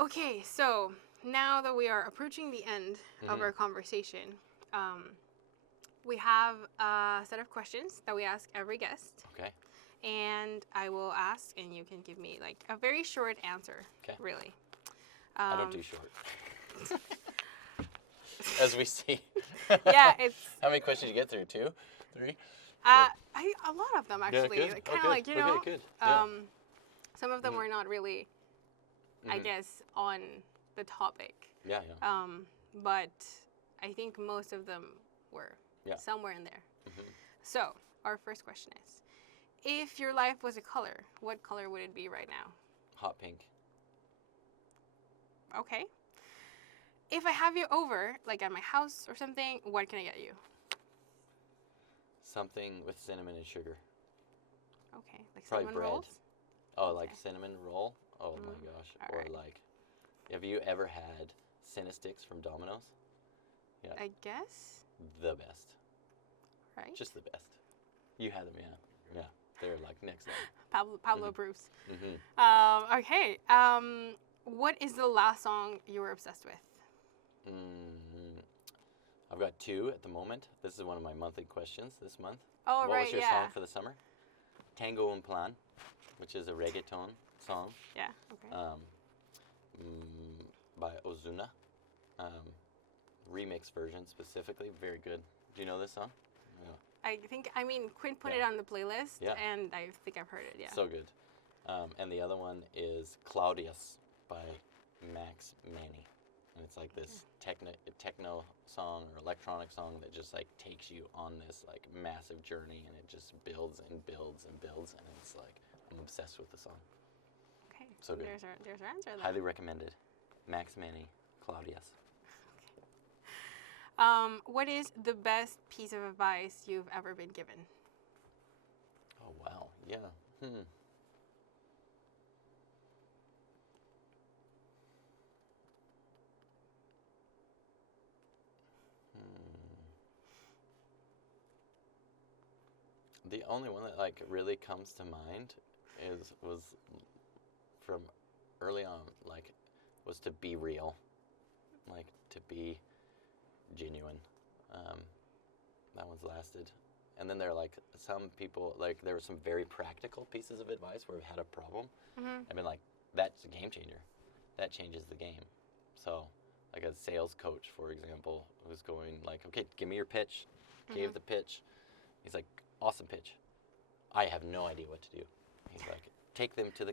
Okay, so now that we are approaching the end of our conversation, we have a set of questions that we ask every guest. Okay. And I will ask, and you can give me like a very short answer. Okay. Really. I don't do short. As we see. Yeah, it's. How many questions you get through? 2, 3. A lot of them actually. Yeah, good. Like, kind of like, you know. Okay, good. Yeah. Some of them were not really, I guess, on the topic. Yeah, yeah. But I think most of them were somewhere in there. So our first question is, if your life was a color, what color would it be right now? Hot pink. Okay. If I have you over, like at my house or something, what can I get you? Something with cinnamon and sugar. Okay, like Probably cinnamon bread. rolls? Oh, Okay. like cinnamon roll? Oh my gosh. All Or right. like, have you ever had Cinnasticks from Domino's? Yeah. I guess. The best. Right? Just the best. You had them, yeah. Yeah. They're like next level. Pablo approves. Mm-hmm. Okay. What is the last song you were obsessed with? I've got 2 at the moment. This is one of my monthly questions this month. Oh, what right, was your yeah. song for the summer? Tango and Plan, which is a reggaeton song. Yeah, okay. By Ozuna. Remix version specifically. Very good. Do you know this song? Yeah. Quinn put it on the playlist, and I think I've heard it, yeah. So good. And the other one is Claudius by Max Manny. And it's like this techno song or electronic song that just like takes you on this like massive journey, and it just builds and builds and builds, and it's like I'm obsessed with the song. Okay. So good. There's our answer then. Highly recommended. Max Manny, Claudius. Okay. What is the best piece of advice you've ever been given? Oh wow, yeah. The only one that like really comes to mind was from early on, like, was to be real, like to be genuine. That one's lasted. And then there are like some people, like there were some very practical pieces of advice where we had a problem. I've been like, that's a game changer. That changes the game. So like a sales coach, for example, was going like, okay, give me your pitch. Gave the pitch. He's like, awesome pitch. I have no idea what to do. He's like, take them to the,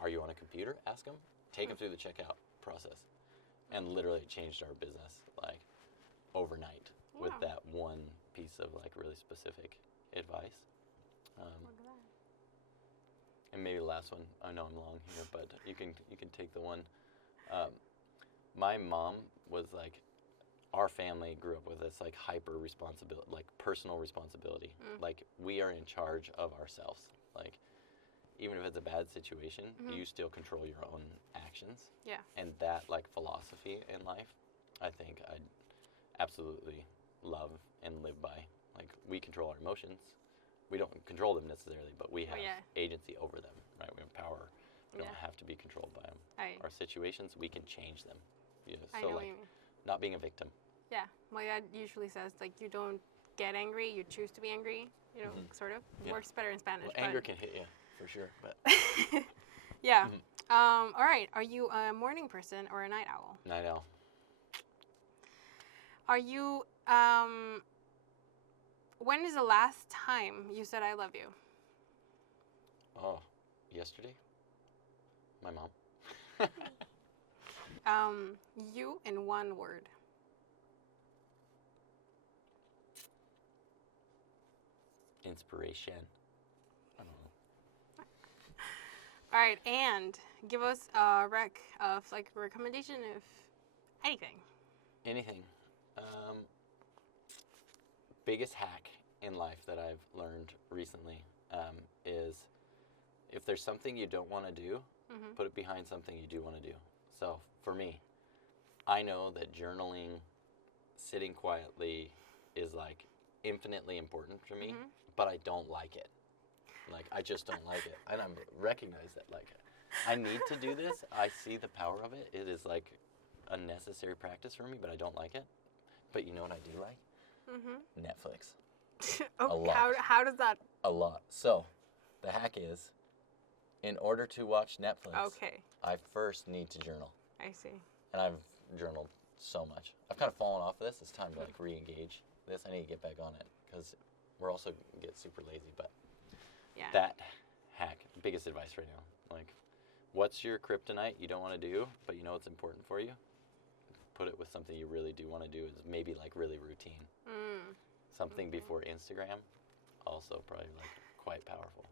are you on a computer? Ask them. Take them through the checkout process. And literally changed our business like overnight with that one piece of like really specific advice. And maybe the last one. I know I'm long here, but you can take the one. My mom was like, our family grew up with this like hyper responsibility, like personal responsibility. Like we are in charge of ourselves. Like even if it's a bad situation, you still control your own actions. Yeah. And that like philosophy in life, I think I'd absolutely love and live by. Like we control our emotions. We don't control them necessarily, but we have agency over them, right? We have power. We don't have to be controlled by them. Our situations, we can change them. Yeah. So like not being a victim. Yeah, my dad usually says like you don't get angry, you choose to be angry. You know, sort of works better in Spanish. Well, anger can hit you for sure, but yeah. All right. Are you a morning person or a night owl? Night owl. Are you? When is the last time you said I love you? Oh, yesterday. My mom. You in one word. Inspiration. I don't know. All right, and give us a recommendation of anything. Anything. Biggest hack in life that I've learned recently is if there's something you don't want to do, put it behind something you do want to do. So for me, I know that journaling, sitting quietly is like infinitely important for me, but I don't like it. Like I just don't like it. And I recognize that like I need to do this. I see the power of it. It is like a necessary practice for me, but I don't like it. But you know what I do like? Mm-hmm. Netflix. Oh, a lot. How does that? A lot. So, the hack is, in order to watch Netflix, I first need to journal. I see. And I've journaled so much. I've kind of fallen off of this. It's time to like re-engage this. I need to get back on it because we're also get super lazy. But that hack, biggest advice right now. Like, what's your kryptonite you don't want to do, but you know it's important for you? Put it with something you really do want to do. Is maybe like really routine. Something before Instagram, also probably like quite powerful.